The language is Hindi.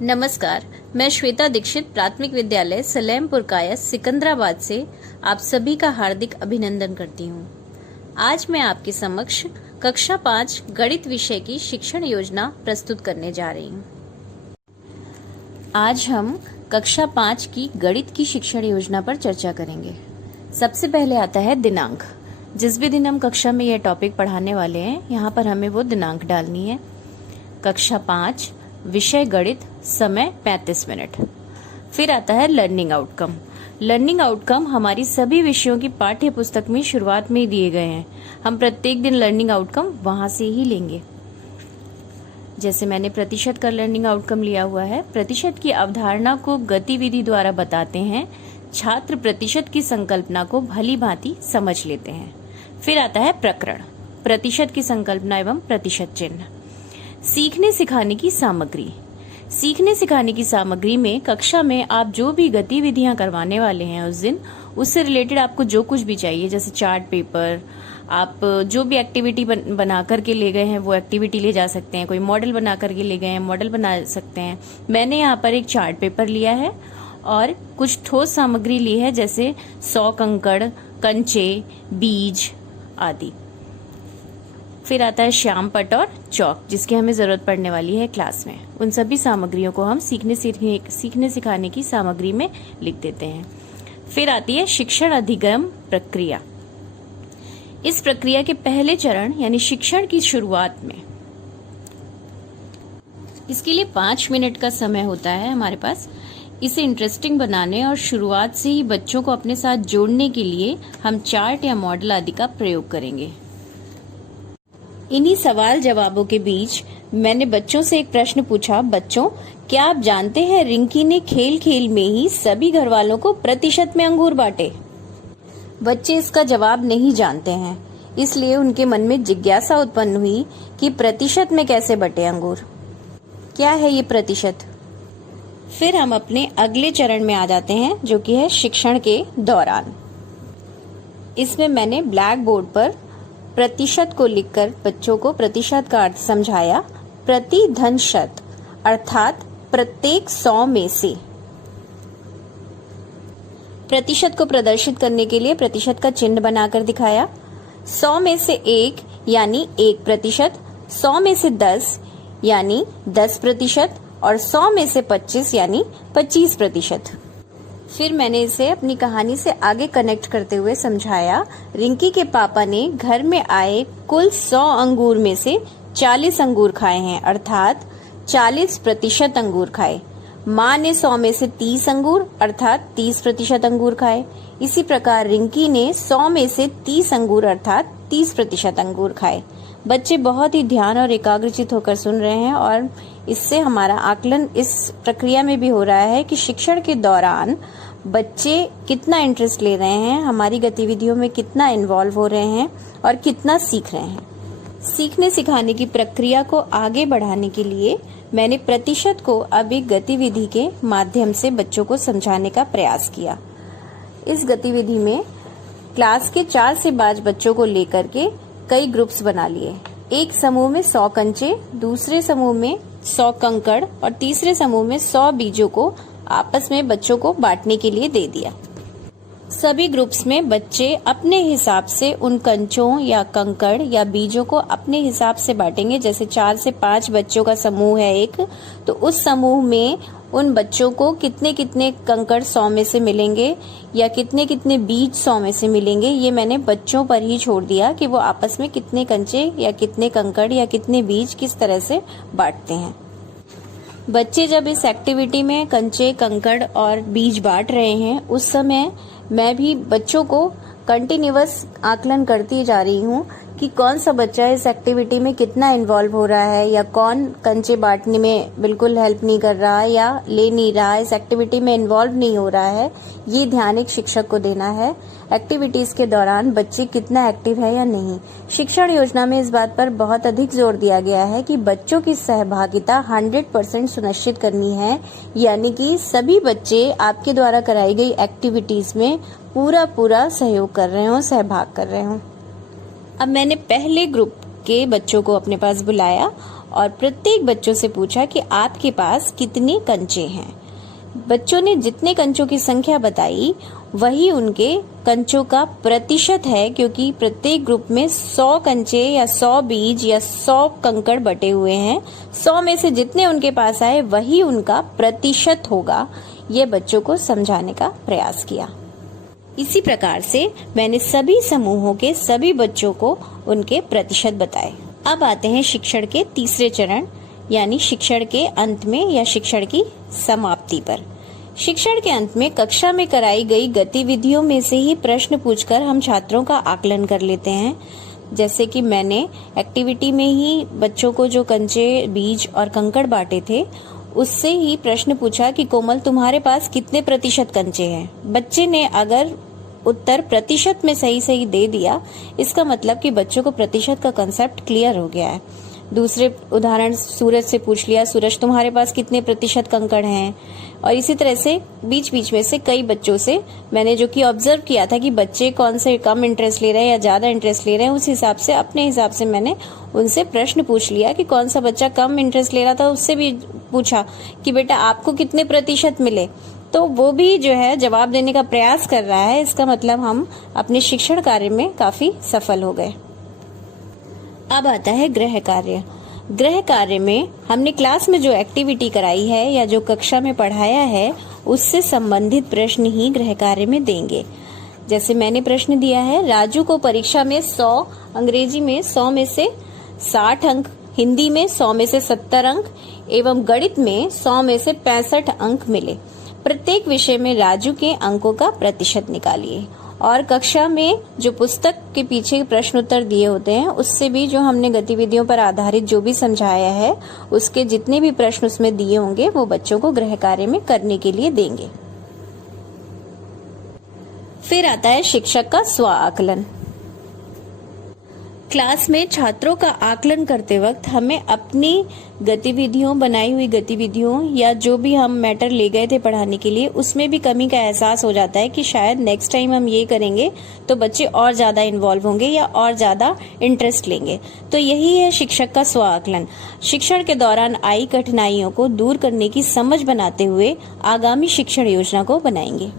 नमस्कार, मैं श्वेता दीक्षित प्राथमिक विद्यालय सलेमपुर कायस सिकंदराबाद से आप सभी का हार्दिक अभिनंदन करती हूँ। आज मैं आपके समक्ष कक्षा 5 गणित विषय की शिक्षण योजना प्रस्तुत करने जा रही हूँ। आज हम कक्षा 5 की गणित की शिक्षण योजना पर चर्चा करेंगे। सबसे पहले आता है दिनांक। जिस भी दिन हम कक्षा में यह टॉपिक पढ़ाने वाले हैं, यहाँ पर हमें वो दिनांक डालनी है। कक्षा 5 विषय गणित, समय 35 मिनट। फिर आता है लर्निंग आउटकम। लर्निंग आउटकम हमारी सभी विषयों की पाठ्य पुस्तक में शुरुआत में ही दिए गए हैं। हम प्रत्येक दिन लर्निंग आउटकम वहां से ही लेंगे। जैसे मैंने प्रतिशत का लर्निंग आउटकम लिया हुआ है। प्रतिशत की अवधारणा को गतिविधि द्वारा बताते हैं। छात्र प्रतिशत की संकल्पना को भली भांति समझ लेते हैं। फिर आता है प्रकरण, प्रतिशत की संकल्पना एवं प्रतिशत चिन्ह। सीखने सिखाने की सामग्री। सीखने सिखाने की सामग्री में कक्षा में आप जो भी गतिविधियां करवाने वाले हैं उस दिन, उससे रिलेटेड आपको जो कुछ भी चाहिए, जैसे चार्ट पेपर, आप जो भी एक्टिविटी बना करके ले गए हैं वो एक्टिविटी ले जा सकते हैं। कोई मॉडल बना करके ले गए हैं, मॉडल बना सकते हैं। मैंने यहाँ पर एक चार्ट पेपर लिया है और कुछ ठोस सामग्री ली है, जैसे 100 कंकड़, कंचे, बीज आदि। फिर आता है श्याम पट और चौक, जिसकी हमें जरूरत पड़ने वाली है क्लास में। उन सभी सामग्रियों को हम सीखने सिखाने की सामग्री में लिख देते हैं। फिर आती है शिक्षण अधिगम प्रक्रिया। इस प्रक्रिया के पहले चरण यानी शिक्षण की शुरुआत में, इसके लिए 5 मिनट का समय होता है हमारे पास। इसे इंटरेस्टिंग बनाने और शुरुआत से ही बच्चों को अपने साथ जोड़ने के लिए हम चार्ट या मॉडल आदि का प्रयोग करेंगे। इन्हीं सवाल जवाबों के बीच मैंने बच्चों से एक प्रश्न पूछा। बच्चों, क्या आप जानते हैं रिंकी ने खेल खेल में ही सभी घर वालों को प्रतिशत में अंगूर बांटे? बच्चे इसका जवाब नहीं जानते हैं, इसलिए उनके मन में जिज्ञासा उत्पन्न हुई कि प्रतिशत में कैसे बटे अंगूर, क्या है ये प्रतिशत। फिर हम अपने अगले चरण में आ जाते हैं, जो कि है शिक्षण के दौरान। इसमें मैंने ब्लैक बोर्ड पर प्रतिशत को लिखकर बच्चों को प्रतिशत का अर्थ समझाया। प्रति धन शत अर्थात प्रत्येक 100 में से। प्रतिशत को प्रदर्शित करने के लिए प्रतिशत का चिन्ह बनाकर दिखाया। 100 में से 1 यानी 1%, 100 में से 10 यानी 10% और 100 में से 25 यानी 25%। फिर मैंने इसे अपनी कहानी से आगे कनेक्ट करते हुए समझाया। रिंकी के पापा ने घर में आए कुल 100 अंगूर में से 40 अंगूर खाए हैं, अर्थात 40% अंगूर खाए। माँ ने 100 में से 30 अंगूर अर्थात 30% अंगूर खाए। इसी प्रकार रिंकी ने 100 में से 30 अंगूर अर्थात 30% अंगूर खाए। बच्चे बहुत ही ध्यान और एकाग्रचित होकर सुन रहे हैं और इससे हमारा आकलन इस प्रक्रिया में भी हो रहा है कि शिक्षण के दौरान बच्चे कितना इंटरेस्ट ले रहे हैं, हमारी गतिविधियों में कितना इन्वॉल्व हो रहे हैं और कितना सीख रहे हैं। सीखने सिखाने की प्रक्रिया को आगे बढ़ाने के लिए मैंने प्रतिशत को अब एक गतिविधि के माध्यम से बच्चों को समझाने का प्रयास किया। इस गतिविधि में क्लास के 4 से 5 बच्चों को लेकर के कई ग्रुप्स बना लिए। एक समूह में 100 कंचे, दूसरे समूह में 100 कंकड़ और तीसरे समूह में 100 बीजों को आपस में बच्चों को बांटने के लिए दे दिया। सभी ग्रुप्स में बच्चे अपने हिसाब से उन कंचों या कंकड़ या बीजों को अपने हिसाब से बांटेंगे। जैसे 4 से 5 बच्चों का समूह है एक, तो उस समूह में उन बच्चों को कितने कितने कंकड़ 100 में से मिलेंगे या कितने कितने बीज 100 में से मिलेंगे, ये मैंने बच्चों पर ही छोड़ दिया कि वो आपस में कितने कंचे या कितने कंकड़ या कितने बीज किस तरह से बांटते हैं। बच्चे जब इस एक्टिविटी में कंचे, कंकड़ और बीज बांट रहे हैं, उस समय मैं भी बच्चों को कंटिन्यूअस आकलन करती जा रही हूँ कि कौन सा बच्चा इस एक्टिविटी में कितना इन्वॉल्व हो रहा है या कौन कंचे बांटने में बिल्कुल हेल्प नहीं कर रहा है या ले नहीं रहा है, इस एक्टिविटी में इन्वॉल्व नहीं हो रहा है। ये ध्यान एक शिक्षक को देना है एक्टिविटीज के दौरान बच्चे कितना एक्टिव है या नहीं। शिक्षण योजना में इस बात पर बहुत अधिक जोर दिया गया है कि बच्चों की सहभागिता 100% सुनिश्चित करनी है, यानी कि सभी बच्चे आपके द्वारा कराई गई एक्टिविटीज में पूरा सहयोग कर रहे हों, सहभाग कर रहे हों। अब मैंने पहले ग्रुप के बच्चों को अपने पास बुलाया और प्रत्येक बच्चों से पूछा कि आपके पास कितने कंचे हैं। बच्चों ने जितने कंचों की संख्या बताई वही उनके कंचों का प्रतिशत है, क्योंकि प्रत्येक ग्रुप में 100 कंचे या 100 बीज या 100 कंकड़ बटे हुए हैं। 100 में से जितने उनके पास आए वही उनका प्रतिशत होगा। ये बच्चों को समझाने का प्रयास किया। इसी प्रकार से मैंने सभी समूहों के सभी बच्चों को उनके प्रतिशत बताए। अब आते हैं शिक्षण के तीसरे चरण यानी शिक्षण के अंत में या शिक्षण की समाप्ति पर। शिक्षण के अंत में कक्षा में कराई गई गतिविधियों में से ही प्रश्न पूछकर हम छात्रों का आकलन कर लेते हैं। जैसे कि मैंने एक्टिविटी में ही बच्चों को जो कंचे, बीज और कंकड़ बांटे थे उससे ही प्रश्न पूछा कि कोमल तुम्हारे पास कितने प्रतिशत कंचे हैं। बच्चे ने अगर उत्तर प्रतिशत में सही दे दिया, इसका मतलब कि बच्चों को प्रतिशत का कंसेप्ट क्लियर हो गया है। दूसरे उदाहरण सूरज से पूछ लिया, सूरज तुम्हारे पास कितने प्रतिशत कंकड़ हैं। और इसी तरह से बीच बीच में से कई बच्चों से मैंने जो कि ऑब्जर्व किया था कि बच्चे कौन से कम इंटरेस्ट ले रहे हैं या ज्यादा इंटरेस्ट ले रहे हैं, उस हिसाब से अपने हिसाब से मैंने उनसे प्रश्न पूछ लिया कि कौन सा बच्चा कम इंटरेस्ट ले रहा था उससे भी पूछा कि बेटा आपको कितने प्रतिशत मिले। तो वो भी जो है जवाब देने का प्रयास कर रहा है। इसका मतलब हम अपने शिक्षण कार्य में काफी सफल हो गए। अब आता है गृह कार्य। गृह कार्य में हमने क्लास में जो एक्टिविटी कराई है या जो कक्षा में पढ़ाया है उससे संबंधित प्रश्न ही गृह कार्य में देंगे। जैसे मैंने प्रश्न दिया है, राजू को परीक्षा में 100, अंग्रेजी में 100 में से 60 अंक, हिंदी में 100 में से 70 अंक एवं गणित में 100 में से 65 अंक मिले। प्रत्येक विषय में राजू के अंकों का प्रतिशत निकालिए। और कक्षा में जो पुस्तक के पीछे प्रश्न उत्तर दिए होते हैं उससे भी जो हमने गतिविधियों पर आधारित जो भी समझाया है उसके जितने भी प्रश्न उसमें दिए होंगे वो बच्चों को गृह कार्य में करने के लिए देंगे। फिर आता है शिक्षक का स्व आकलन। क्लास में छात्रों का आकलन करते वक्त हमें अपनी गतिविधियों, बनाई हुई गतिविधियों या जो भी हम मैटर ले गए थे पढ़ाने के लिए उसमें भी कमी का एहसास हो जाता है कि शायद नेक्स्ट टाइम हम ये करेंगे तो बच्चे और ज्यादा इन्वॉल्व होंगे या और ज्यादा इंटरेस्ट लेंगे। तो यही है शिक्षक का स्व आकलन। शिक्षण के दौरान आई कठिनाइयों को दूर करने की समझ बनाते हुए आगामी शिक्षण योजना को बनाएंगे।